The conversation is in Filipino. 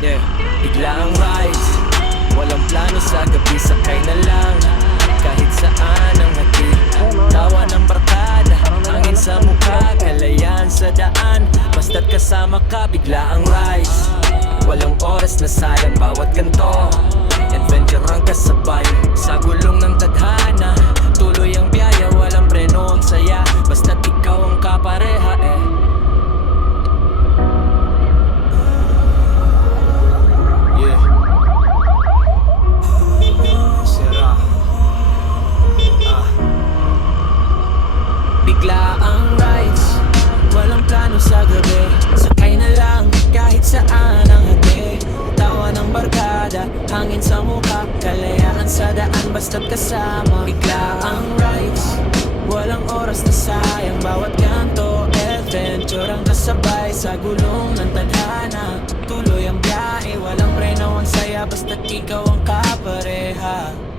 Yeah, bigla ang ride, walang plano sa gabi, sakay na lang kahit saan ang hatid. Tawa ng barkada, hangin sa mukha, kalayaan sa daan, basta't kasama ka, bigla ang ride. Walang oras na sayang bawat kanto, adventure ang kasabay sa gulong ng tadhana. Tuloy ang biyaya, walang preno ang saya, basta't ikaw ang kapareha eh. Yeah. Sira. Bigla ang rides, walang plano sa gabi, sakay na lang kahit saan ang hati. Tawa ng barkada, hangin sa mukha, kalayaan sa daan, basta't kasama. Bigla ang rides, walang oras na sayang bawat kanto, adventure ang kasabay sa gulong ng tadhana. Tuloy ang biyahe, walang preno ang saya, basta't ikaw ang kapareha.